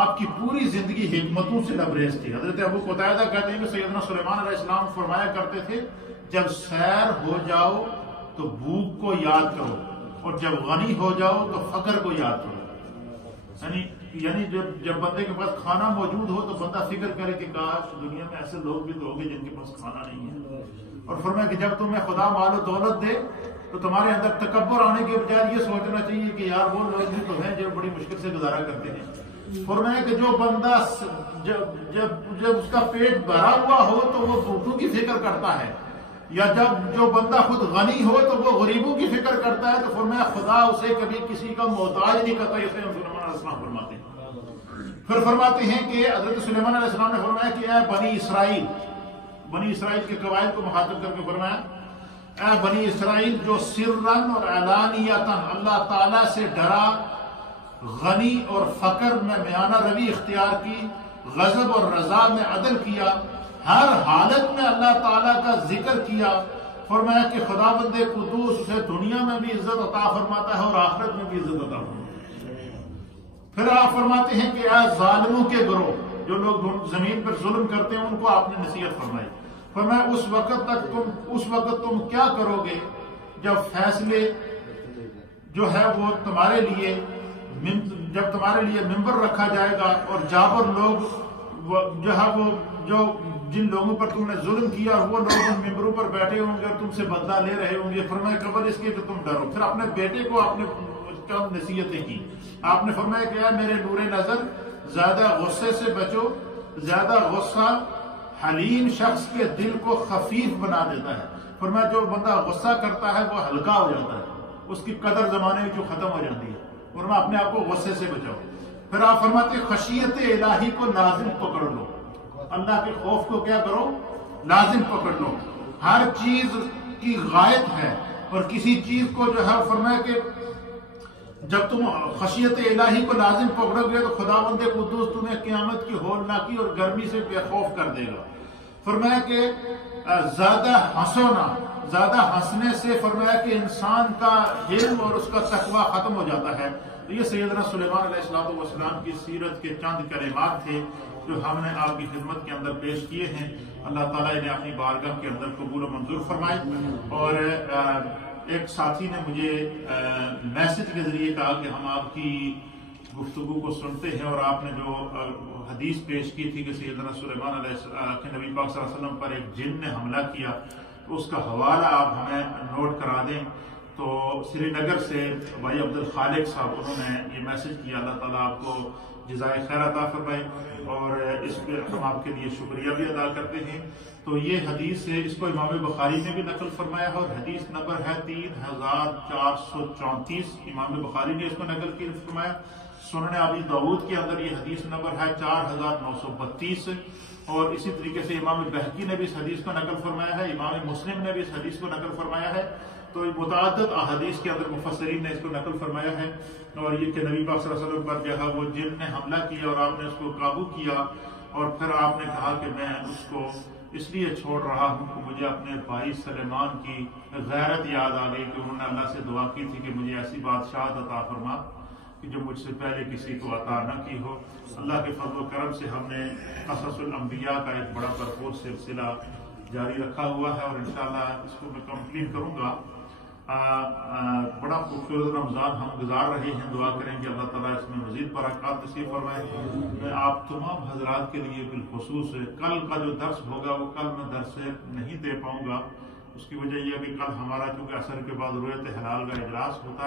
آپ کی پوری زندگی حکمتوں سے لبریز تھی۔ حضرت ابو قتادہ کہتے ہیں کہ سیدنا سلیمان علیہ السلام فرمایا کرتے تھے جب سیر ہو جاؤ تو بھوک کو یاد کرو، اور جب غنی ہو جاؤ تو فقر کو یاد کرو۔ یعنی جب بندے کے پاس کھانا موجود ہو تو بندہ فکر کرے کہ کاش دنیا میں ایسے لوگ بھی تو ہوں گے جن کے پاس کھانا نہیں ہے، اور فرمایا کہ جب تمہیں خدا مال و دولت دے تو تمہارے اندر تکبر آنے کے بجائے یہ سوچنا چاہیے کہ یار وہ لوگ بھی تو ہیں جو بڑی مشکل سے گزارا کرتے ہیں۔ فرمایا کہ جو بندہ جب اس کا پیٹ بھرا ہوا ہو تو وہ بھوکوں کی فکر کرتا ہے، یا جب جو بندہ خود غنی ہو تو وہ غریبوں کی فکر کرتا ہے، تو فرمایا خدا اسے کبھی کسی کا محتاج نہیں کرتا، اسے ہم سلیمان علیہ السلام فرماتے ہیں۔ پھر فرماتے ہیں کہ حضرت سلیمان علیہ السلام نے فرمایا کہ اے بنی اسرائیل کے قبائل کو مخاطب کر کے فرمایا اے بنی اسرائیل جو سرن اور علانیتاً اللہ تعالیٰ سے ڈرا، غنی اور فقر میں میانہ روی اختیار کی، غضب اور رضا میں عدل کیا، ہر حالت میں اللہ تعالیٰ کا ذکر کیا، فرمایا کہ خداوند قدوس اسے دنیا میں بھی عزت عطا فرماتا ہے اور آخرت میں بھی عزت عطا فرماتا ہے۔ پھر آپ فرماتے ہیں کہ اے ظالموں کے گروہ، جو لوگ زمین پر ظلم کرتے ہیں ان کو آپ نے نصیحت فرمائی، فرمایا اس وقت تم کیا کرو گے جب فیصلے جو ہے وہ تمہارے لیے ممبر رکھا جائے گا، اور جابر لوگ جو ہے وہ جن لوگوں پر تم نے ظلم کیا وہ لوگ ان ممبروں پر بیٹھے ہوں گے اور تم سے بدلہ لے رہے ہوں گے، فرمایا قبل اس کے کہ تم ڈرو۔ پھر اپنے بیٹے کو آپ نے چند نصیحتیں کی، آپ نے فرمایا کہ میرے نور نظر زیادہ غصے سے بچو، زیادہ غصہ حلیم شخص کے دل کو خفیف بنا دیتا ہے، فرمایا جو بندہ غصہ کرتا ہے وہ ہلکا ہو جاتا ہے، اس کی قدر زمانے میں جو ختم ہو جاتی ہے، فرمایا اپنے آپ کو غصے سے بچاؤ۔ پھر آپ فرماتے خشیت الہی کو لازم پکڑ لو، اللہ کے خوف کو کیا کرو، لازم پکڑ لو۔ ہر چیز کی غایت ہے، اور کسی چیز کو جو ہے فرمایا کہ جب تم خشیت الہی کو لازم پکڑو گے تو خداوند قدوس تمہیں قیامت کی ہولناکی اور گرمی سے بے خوف کر دے گا۔ فرمایا کہ زیادہ ہنسو نہ، زیادہ ہنسنے سے فرمایا کہ انسان کا علم اور اس کا تقوی ختم ہو جاتا ہے۔ تو یہ سیدنا سلیمان علیہ السلام کی سیرت کے چند کلمات تھے جو ہم نے آپ کی خدمت کے اندر پیش کیے ہیں۔ اللہ تعالیٰ انہیں اپنی بارگاہ کے اندر قبول و منظور فرمائے۔ اور ایک ساتھی نے مجھے میسج کے ذریعے کہا کہ ہم آپ کی گفتگو کو سنتے ہیں اور آپ نے جو حدیث پیش کی تھی کہ سیدنا سلیمان علیہ نبی پاک صلی اللہ علیہ وسلم پر ایک جن نے حملہ کیا، تو اس کا حوالہ آپ ہمیں نوٹ کرا دیں۔ تو سری نگر سے بھائی عبد الخالق صاحب انہوں نے یہ میسج کیا، اللہ تعالیٰ آپ کو جزائے خیر عطا فرمائے، اور اس پہ ہم آپ کے لیے شکریہ بھی ادا کرتے ہیں۔ تو یہ حدیث ہے، اس کو امام بخاری نے بھی نقل فرمایا ہے اور حدیث نمبر ہے 3434، امام بخاری نے اس کو نقل کی فرمایا۔ سنن ابی داؤد کے اندر یہ حدیث نمبر ہے 4932، اور اسی طریقے سے امام بہقی نے بھی اس حدیث کو نقل فرمایا ہے، امام مسلم نے بھی اس حدیث کو نقل فرمایا ہے۔ تو متعدد احادیث کے اندر مفسرین نے اس کو نقل فرمایا ہے، اور یہ کہ نبی پاک صلی اللہ علیہ وسلم پر جو ہے وہ جن نے حملہ کیا اور آپ نے اس کو قابو کیا، اور پھر آپ نے کہا کہ میں اس کو اس لیے چھوڑ رہا ہوں کہ مجھے اپنے بھائی سلیمان کی غیرت یاد آ گئی کہ انہوں نے اللہ سے دعا کی تھی کہ مجھے ایسی بادشاہت عطا فرما کہ جو مجھ سے پہلے کسی کو عطا نہ کی ہو۔ اللہ کے فضل و کرم سے ہم نے قصص الانبیاء کا ایک بڑا بھرپور سلسلہ جاری رکھا ہوا ہے، اور انشاءاللہ اس کو میں کمپلیٹ کروں گا۔ بڑا خوبصورت رمضان ہم گزار رہے ہیں، دعا کریں کہ اللہ تعالیٰ اس میں مزید برکات نصیب فرمائے۔ میں آپ تمام حضرات کے لیے بالخصوص کل کا جو درس ہوگا وہ کل میں درس نہیں دے پاؤں گا، اس کی وجہ یہ ہے کہ کل ہمارا چونکہ عصر کے بعد رؤیت ہلال کا اجلاس ہوتا ہے۔